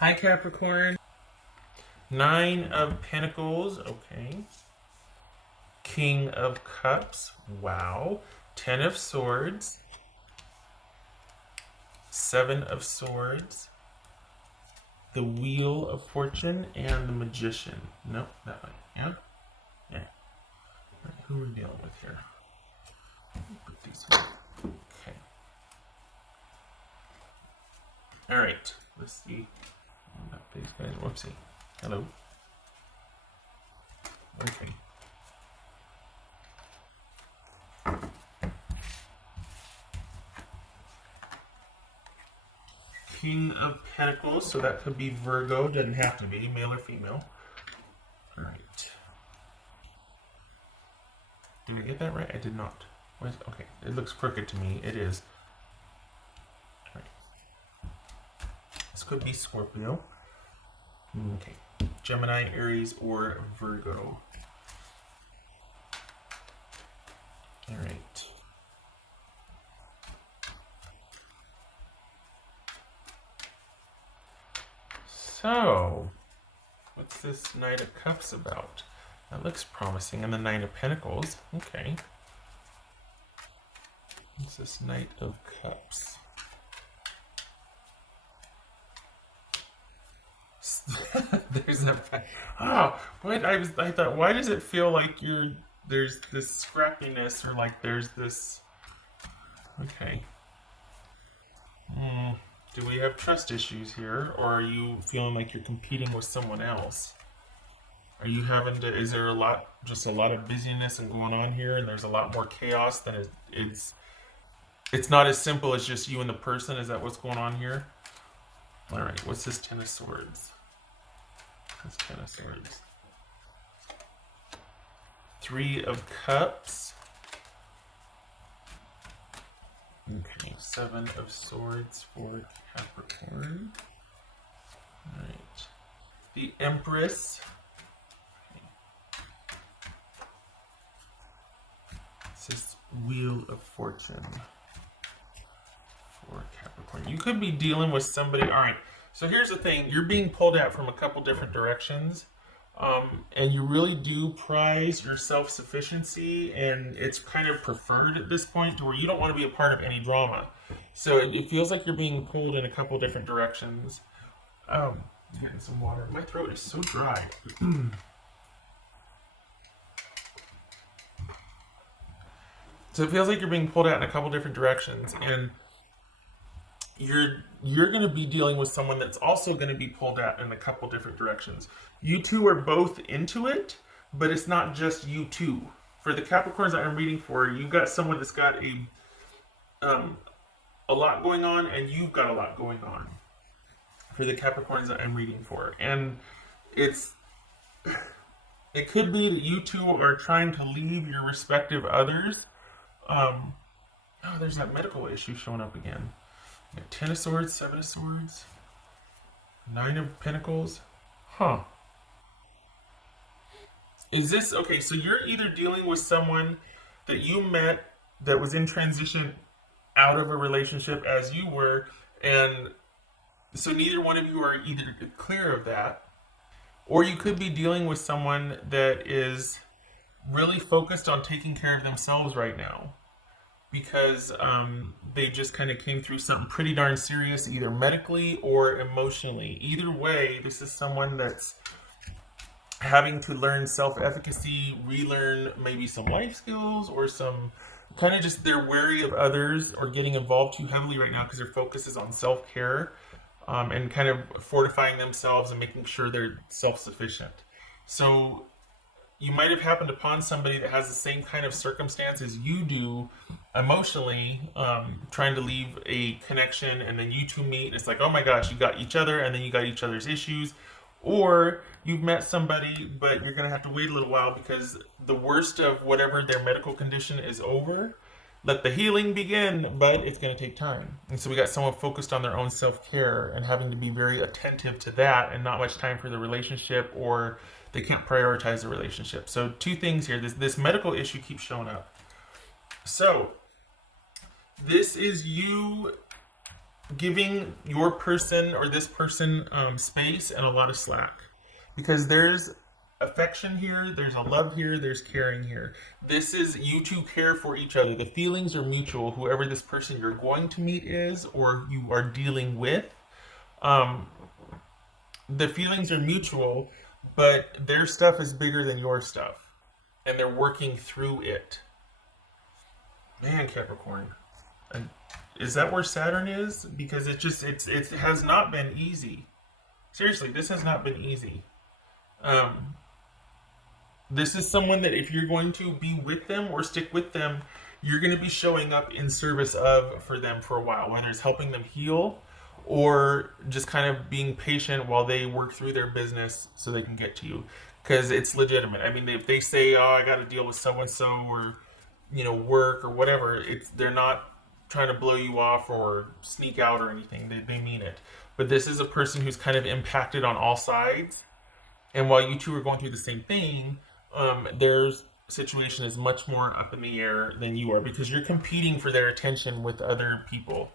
Hi, Capricorn. Nine of Pentacles. Okay. King of Cups. Wow. Ten of Swords. Seven of Swords. The Wheel of Fortune and the Magician. Nope, that way. Yeah? Yeah. Right, who are we dealing with here? Put these away. Okay. Alright. Let's see. These guys. Whoopsie. Hello. Okay. King of Pentacles, so that could be Virgo, doesn't have to be, male or female. Alright. Did I get that right? I did not. Okay, it looks crooked to me. It is. Alright. This could be Scorpio. Okay. Gemini, Aries, or Virgo. Alright. So, what's this Knight of Cups about? That looks promising. And the Nine of Pentacles. Okay. What's this Knight of Cups? There's a... Oh, what? I thought, why does it feel like there's this scrappiness, or like there's this... Okay. Do we have trust issues here, or are you feeling like you're competing with someone else? Are you having to, is there just a lot of busyness and going on here, and there's a lot more chaos than it's not as simple as just you and the person? Is that what's going on here? All right, what's this Ten of Swords? This Ten of Swords. Three of Cups. Okay, Seven of Swords for Capricorn. Alright. The Empress. Okay. This is Wheel of Fortune for Capricorn. You could be dealing with somebody. Alright, so here's the thing. You're being pulled out from a couple different directions. And you really do prize your self-sufficiency, and it's kind of preferred at this point to where you don't want to be a part of any drama. So it feels like you're being pulled in a couple different directions. Getting some water. My throat is so dry. So it feels like you're being pulled out in a couple different directions, and you're going to be dealing with someone that's also going to be pulled out in a couple different directions. You two are both into it, but it's not just you two. For the Capricorns that I'm reading for, you've got someone that's got a lot going on, and you've got a lot going on. For the Capricorns that I'm reading for, and it could be that you two are trying to leave your respective others. Oh, there's that medical issue showing up again. Ten of Swords, Seven of Swords, Nine of Pentacles. Huh. Is this... Okay, so you're either dealing with someone that you met that was in transition out of a relationship as you were, and so neither one of you are either clear of that, or you could be dealing with someone that is really focused on taking care of themselves right now, because they just kind of came through something pretty darn serious, either medically or emotionally. Either way, this is someone that's having to learn self-efficacy, relearn maybe some life skills, or some kind of just, they're wary of others or getting involved too heavily right now because their focus is on self-care, and kind of fortifying themselves and making sure they're self-sufficient. So you might have happened upon somebody that has the same kind of circumstance as you do emotionally, trying to leave a connection, and then you two meet, and it's like, oh my gosh, you got each other, and then you got each other's issues. Or you've met somebody, but you're going to have to wait a little while because the worst of whatever their medical condition is over. Let the healing begin, but it's going to take time. And so we got someone focused on their own self-care and having to be very attentive to that, and not much time for the relationship, or they can't prioritize the relationship. So two things here. This medical issue keeps showing up. So this is you giving your person or this person space and a lot of slack, because there's affection here, there's a love here, there's caring here. This is you two care for each other. The feelings are mutual, whoever this person you're going to meet is or you are dealing with. um, the feelings are mutual, but their stuff is bigger than your stuff, and they're working through it. Man, Capricorn. And is that where Saturn is? Because it has not been easy. Seriously, this has not been easy. Um, this is someone that if you're going to be with them or stick with them, you're going to be showing up in service of for them for a while, whether it's helping them heal or just kind of being patient while they work through their business so they can get to you. Because it's legitimate. I mean, if they say, "Oh, I got to deal with so and so," or work or whatever, they're not trying to blow you off or sneak out or anything. They mean it. But this is a person who's kind of impacted on all sides. And while you two are going through the same thing, their situation is much more up in the air than you are because you're competing for their attention with other people.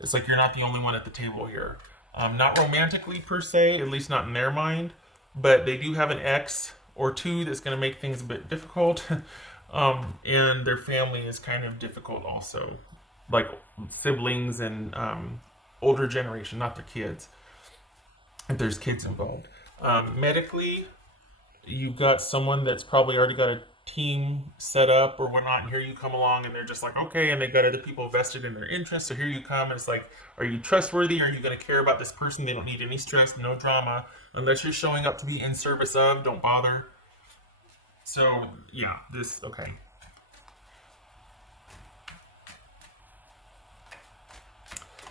It's like you're not the only one at the table here. Not romantically per se, at least not in their mind, but they do have an ex or two that's going to make things a bit difficult. And their family is kind of difficult also, like siblings and older generation, not their kids, if there's kids involved. Medically, you've got someone that's probably already got a team set up or whatnot, and here you come along and they're just like, okay, and they've got other people vested in their interests, so here you come, and it's like, are you trustworthy? Are you going to care about this person? They don't need any stress, no drama. Unless you're showing up to be in service of, don't bother. So, yeah, okay.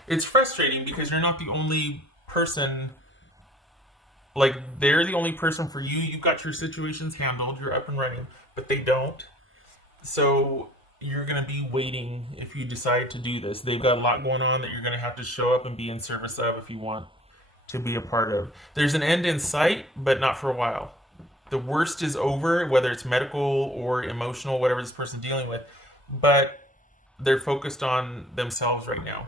It's frustrating because you're not the only person, like, they're the only person for you. You've got your situations handled, you're up and running, but they don't. So, you're going to be waiting if you decide to do this. They've got a lot going on that you're going to have to show up and be in service of if you want to be a part of. There's an end in sight, but not for a while. The worst is over, whether it's medical or emotional, whatever this person's dealing with, but they're focused on themselves right now.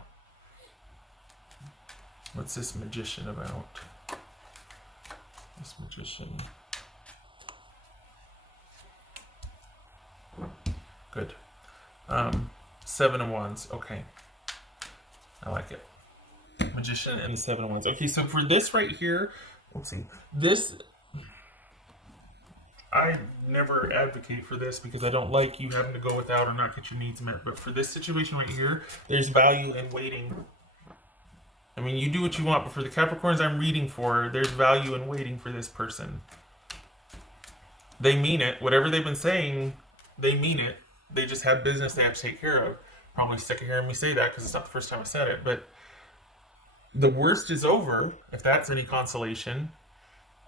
What's this magician about? This magician. Good. 7 of Wands. Okay. I like it. Magician and the 7 of Wands. Okay, so for this right here, let's see. This, I never advocate for this because I don't like you having to go without or not get your needs met. But for this situation right here, there's value in waiting. I mean, you do what you want, but for the Capricorns I'm reading for, there's value in waiting for this person. They mean it. Whatever they've been saying, they mean it. They just have business they have to take care of. Probably sick of hearing me say that because it's not the first time I said it. But the worst is over, if that's any consolation.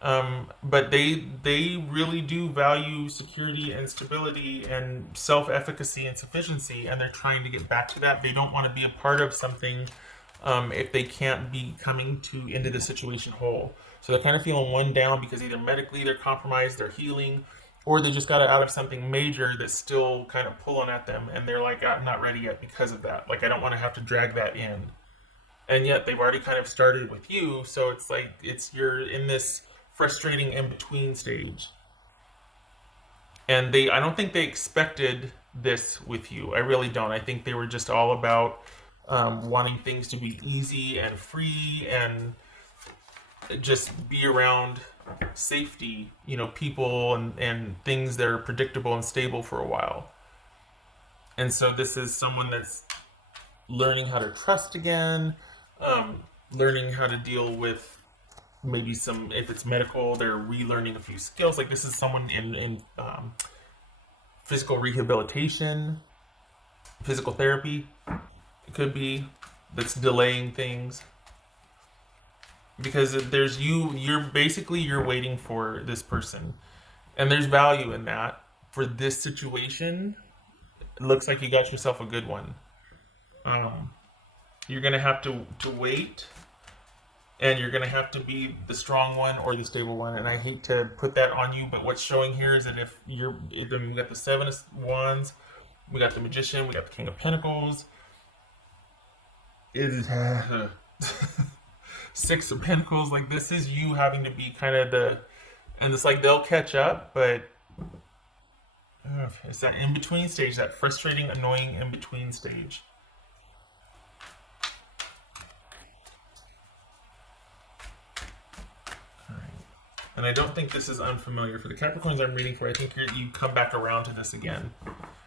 But they really do value security and stability and self-efficacy and sufficiency, and they're trying to get back to that. They don't want to be a part of something if they can't be coming into the situation whole. So they're kind of feeling one down because either medically they're compromised, they're healing, or they just got out of something major that's still kind of pulling at them, and they're like, I'm not ready yet because of that. Like, I don't want to have to drag that in. And yet they've already kind of started with you, so it's like you're in this frustrating in-between stage. And I don't think they expected this with you. I really don't. I think they were just all about wanting things to be easy and free and just be around safety, people and things that are predictable and stable for a while. And so this is someone that's learning how to trust again, learning how to deal with maybe if it's medical, they're relearning a few skills. Like, this is someone in physical rehabilitation, physical therapy, it could be, that's delaying things. Because you're waiting for this person. And there's value in that. For this situation, it looks like you got yourself a good one. You're going to have to wait, and you're going to have to be the strong one or the stable one. And I hate to put that on you, but what's showing here is that we got the 7 of Wands, we got the Magician, we got the King of Pentacles. It is Six of Pentacles. Like this is you having to be kind of the, and it's like they'll catch up, but it's that in between stage, that frustrating, annoying in between stage. All right. And I don't think this is unfamiliar for the Capricorns I'm reading for. I think you come back around to this again.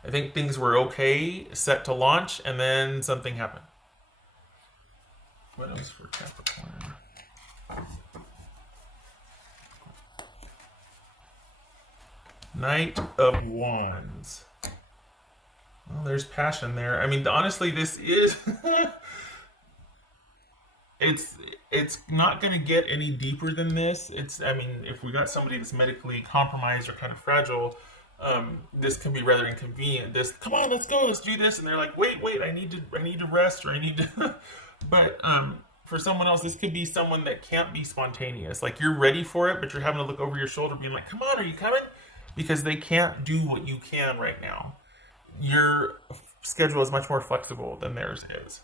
I think things were okay, set to launch, and then something happened. What else for Capricorn? Knight of Wands. Well, there's passion there. I mean, honestly, this is it's it's not going to get any deeper than this. It's I mean, if we got somebody that's medically compromised or kind of fragile, this can be rather inconvenient. This, come on, let's go, let's do this, and they're like, wait, I need to rest, or I need to. But for someone else, this could be someone that can't be spontaneous. Like you're ready for it, but you're having to look over your shoulder, being like, come on, are you coming? Because they can't do what you can right now. Your schedule is much more flexible than theirs is.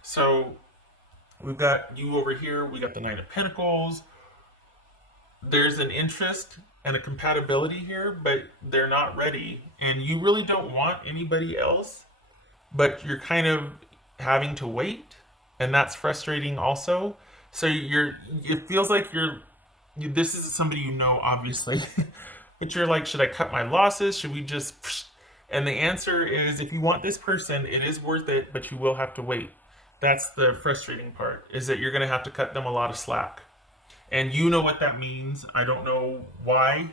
So we've got you over here. We got the Knight of Pentacles. There's an interest and a compatibility here, but they're not ready. And you really don't want anybody else, but you're kind of having to wait. And that's frustrating also. So it feels like this is somebody you know, obviously. But you're like, should I cut my losses? Should we just. And the answer is if you want this person, it is worth it, but you will have to wait. That's the frustrating part, is that you're going to have to cut them a lot of slack. And you know what that means. I don't know why,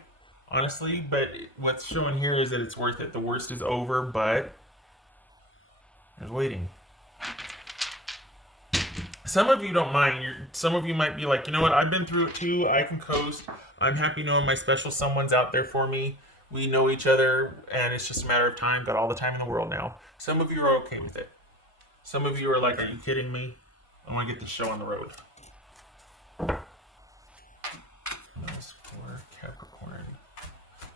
honestly, but what's showing here is that it's worth it. The worst is over, but there's waiting. Some of you don't mind. Some of you might be like, you know what? I've been through it too. I can coast. I'm happy knowing my special someone's out there for me. We know each other, and it's just a matter of time. Got all the time in the world now. Some of you are okay with it. Some of you are like, are you kidding me? I want to get this show on the road. That's for Capricorn.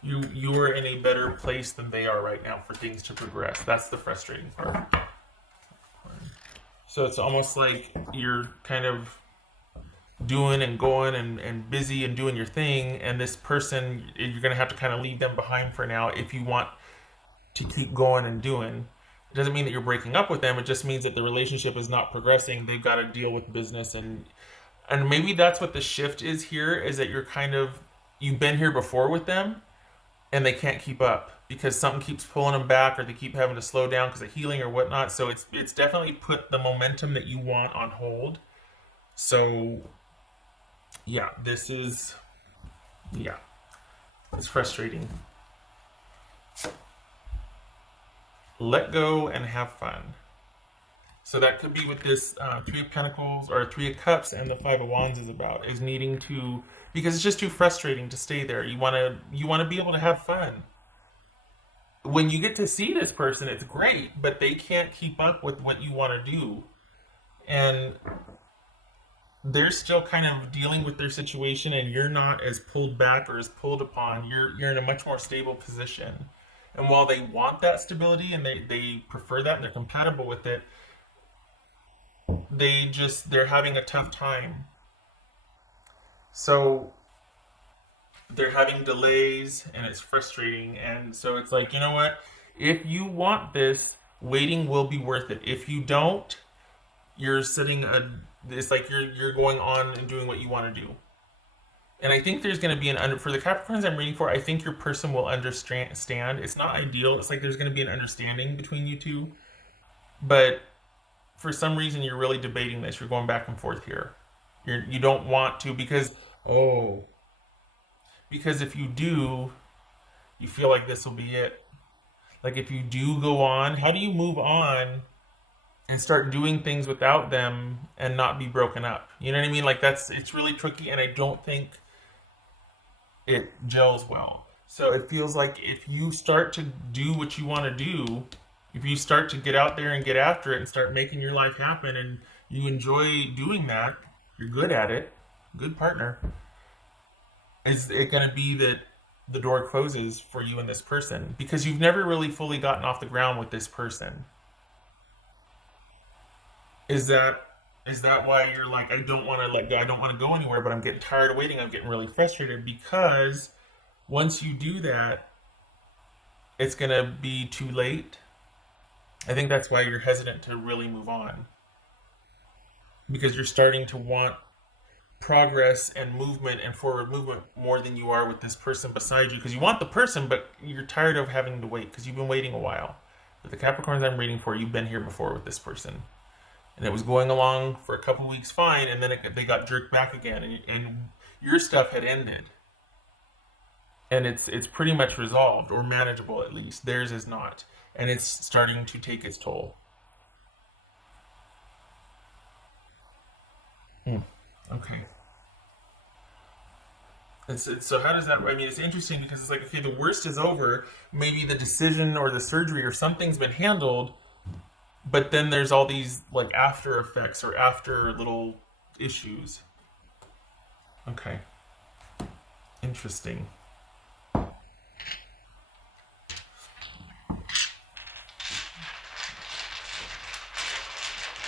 You are in a better place than they are right now for things to progress. That's the frustrating part. So it's almost like you're kind of doing and going and busy and doing your thing, and this person, you're going to have to kind of leave them behind for now if you want to keep going and doing. It doesn't mean that you're breaking up with them. It just means that the relationship is not progressing. They've got to deal with business, and maybe that's what the shift is here, is that you've been here before with them and they can't keep up because something keeps pulling them back, or they keep having to slow down because of healing or whatnot. So it's definitely put the momentum that you want on hold. So yeah, it's frustrating. Let go and have fun. So that could be what this Three of Pentacles or Three of Cups and the Five of Wands is about, is needing to, because it's just too frustrating to stay there. You want to be able to have fun. When you get to see this person, it's great, but they can't keep up with what you want to do. And they're still kind of dealing with their situation, and you're not as pulled back or as pulled upon. You're in a much more stable position. And while they want that stability and they prefer that and they're compatible with it, they're having a tough time. So they're having delays and it's frustrating. And so it's like, you know what? If you want this, waiting will be worth it. If you don't, you're it's like you're going on and doing what you want to do. And I think there's going to be for the Capricorns I'm reading for, I think your person will understand. It's not ideal. It's like there's going to be an understanding between you two. But for some reason, you're really debating this. You're going back and forth here. You don't want to because if you do, you feel like this will be it. Like if you do go on, how do you move on and start doing things without them and not be broken up? You know what I mean? Like it's really tricky, and I don't think it gels well. So it feels like if you start to do what you want to do, if you start to get out there and get after it and start making your life happen, and you enjoy doing that, you're good at it, good partner, is it going to be that the door closes for you and this person because you've never really fully gotten off the ground with this person? Is that is that why you're like, I don't want to let go, I don't want to go anywhere, but I'm getting tired of waiting, I'm getting really frustrated because once you do that, it's gonna be too late. I think that's why you're hesitant to really move on because you're starting to want progress and movement and forward movement more than you are with this person beside you because you want the person, but you're tired of having to wait because you've been waiting a while. With the Capricorns I'm reading for, you've been here before with this person, and it was going along for a couple weeks fine, and then they got jerked back again, and your stuff had ended, and it's pretty much resolved or manageable at least. Theirs is not, and it's starting to take its toll. Hmm. Okay. So how does that? I mean, it's interesting because it's like, okay, the worst is over. Maybe the decision or the surgery or something's been handled, but then there's all these like after effects or after little issues. Okay, interesting.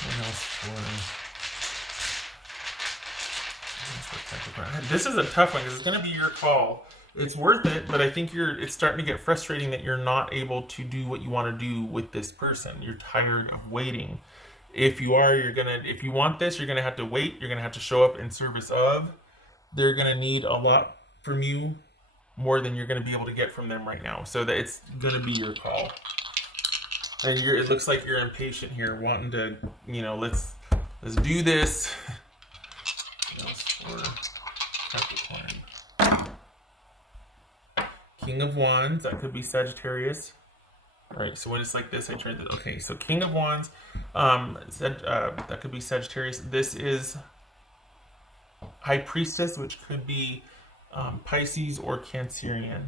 What else this is a tough one because it's going to be your call. It's worth it, but I think you're. It's starting to get frustrating that you're not able to do what you want to do with this person. You're tired of waiting. If you are, you're gonna. If you want this, you're gonna have to wait. You're gonna have to show up in service of. They're gonna need a lot from you, more than you're gonna be able to get from them right now. So that it's gonna be your call. And you're. It looks like you're impatient here, wanting to. Let's do this. For Capricorn. King of Wands, that could be Sagittarius. All right, so when it's like this, I tried to. Okay, so King of Wands, that could be Sagittarius. This is High Priestess, which could be Pisces or Cancerian.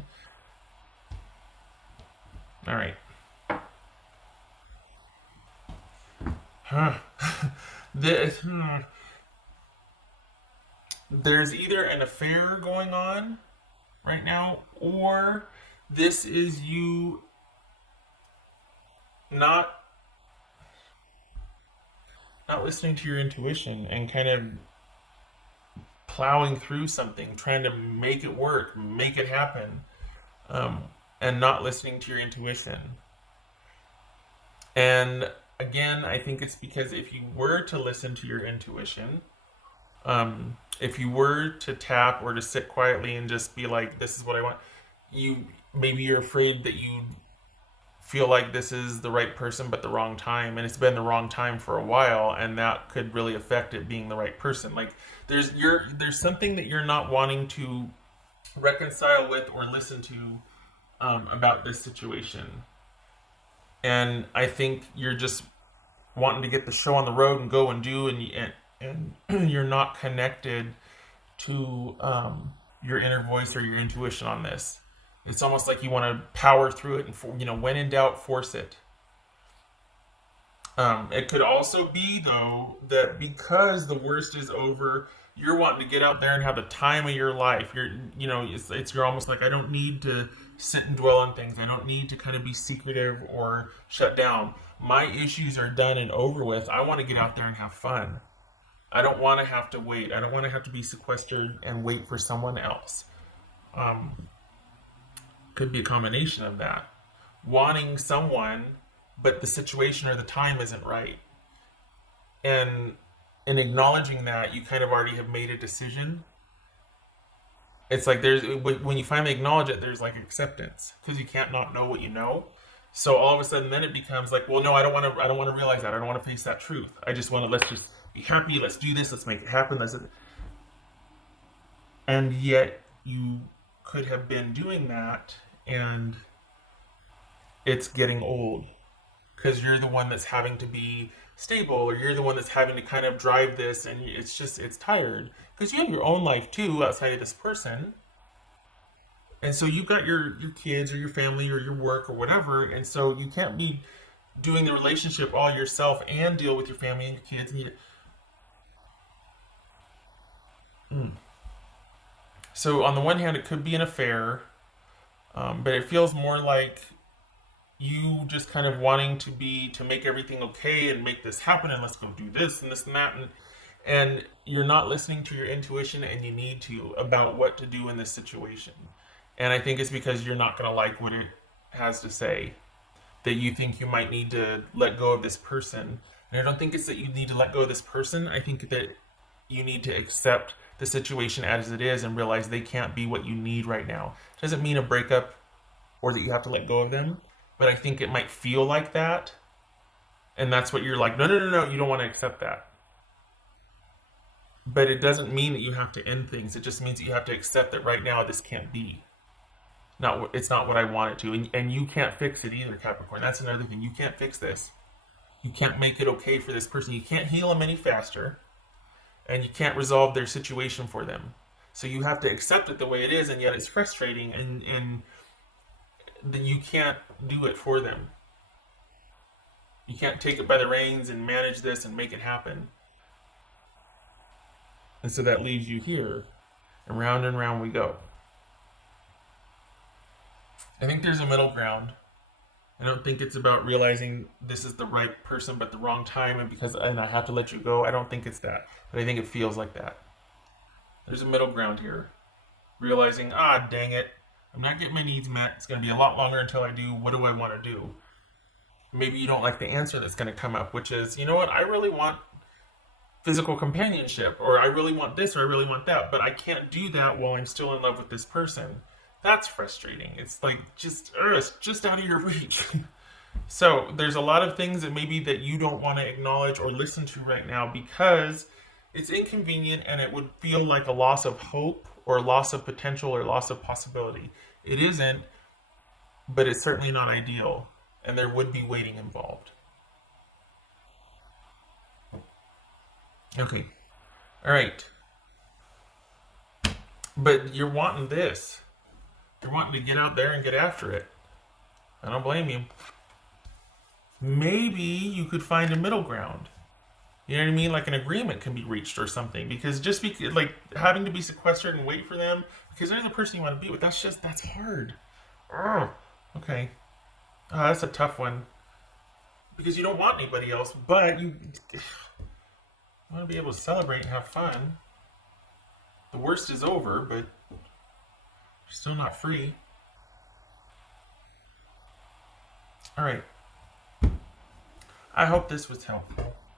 All right. Huh. this, there's either an affair going on right now, or this is you not not listening to your intuition and kind of plowing through something, trying to make it work, make it happen, um, and not listening to your intuition. And again, I think it's because if you were to listen to your intuition, if you were to tap or to sit quietly and just be like, "This is what I want," you maybe you're afraid that you feel like this is the right person but the wrong time, and it's been the wrong time for a while, and that could really affect it being the right person. Like there's something that you're not wanting to reconcile with or listen to about this situation, and I think you're just wanting to get the show on the road and go and do, and you're not connected to your inner voice or your intuition on this. It's almost like you want to power through it, and when in doubt, force it. It could also be though that because the worst is over, you're wanting to get out there and have the time of your life. You're almost like, I don't need to sit and dwell on things. I don't need to kind of be secretive or shut down. My issues are done and over with. I want to get out there and have fun. I don't want to have to wait. I don't want to have to be sequestered and wait for someone else. Um, could be a combination of that. Wanting someone, but the situation or the time isn't right. And in acknowledging that, you kind of already have made a decision. It's like when you finally acknowledge it, there's like acceptance because you can't not know what you know. So all of a sudden, then it becomes like, well, no, I don't want to. I don't want to realize that. I don't want to face that truth. I just want to. Let's just be happy. Let's do this. Let's make it happen. And yet, you could have been doing that, and it's getting old because you're the one that's having to be stable, or you're the one that's having to kind of drive this, and it's tired because you have your own life too outside of this person. And so you've got your kids or your family or your work or whatever, and so you can't be doing the relationship all yourself and deal with your family and your kids. Mm. So on the one hand, it could be an affair, but it feels more like you just kind of wanting to make everything okay and make this happen and let's go do this and that, and you're not listening to your intuition, and you need to, about what to do in this situation. And I think it's because you're not going to like what it has to say, that you think you might need to let go of this person. And I don't think it's that you need to let go of this person. I think that you need to accept the situation as it is and realize they can't be what you need right now. It doesn't mean a breakup or that you have to let go of them, but I think it might feel like that. And that's what you're like, no, no, no, no, you don't want to accept that. But it doesn't mean that you have to end things. It just means that you have to accept that right now this can't be. It's not what I want it to, and you can't fix it either, Capricorn. That's another thing. You can't fix this. You can't make it okay for this person. You can't heal them any faster, and you can't resolve their situation for them. So you have to accept it the way it is, and yet it's frustrating, and then you can't do it for them. You can't take it by the reins and manage this and make it happen. And so that leaves you here, and round we go. I think there's a middle ground. I don't think it's about realizing this is the right person but the wrong time, and I have to let you go. I don't think it's that. But I think it feels like that. There's a middle ground here. Realizing, dang it, I'm not getting my needs met. It's going to be a lot longer until I do. What do I want to do? Maybe you don't like the answer that's going to come up, which is, you know what, I really want physical companionship, or I really want this, or I really want that, but I can't do that while I'm still in love with this person. That's frustrating. It's like it's just out of your reach. So there's a lot of things that maybe that you don't want to acknowledge or listen to right now because it's inconvenient and it would feel like a loss of hope or loss of potential or loss of possibility. It isn't, but it's certainly not ideal, and there would be waiting involved. Okay. All right. But you're wanting this. You're wanting to get out there and get after it. I don't blame you. Maybe you could find a middle ground. You know what I mean? Like an agreement can be reached or something. Because like having to be sequestered and wait for them because they're the person you want to be with. That's hard. Ugh. Okay. That's a tough one. Because you don't want anybody else, but you want to be able to celebrate and have fun. The worst is over, but you're still not free. All right. I hope this was helpful.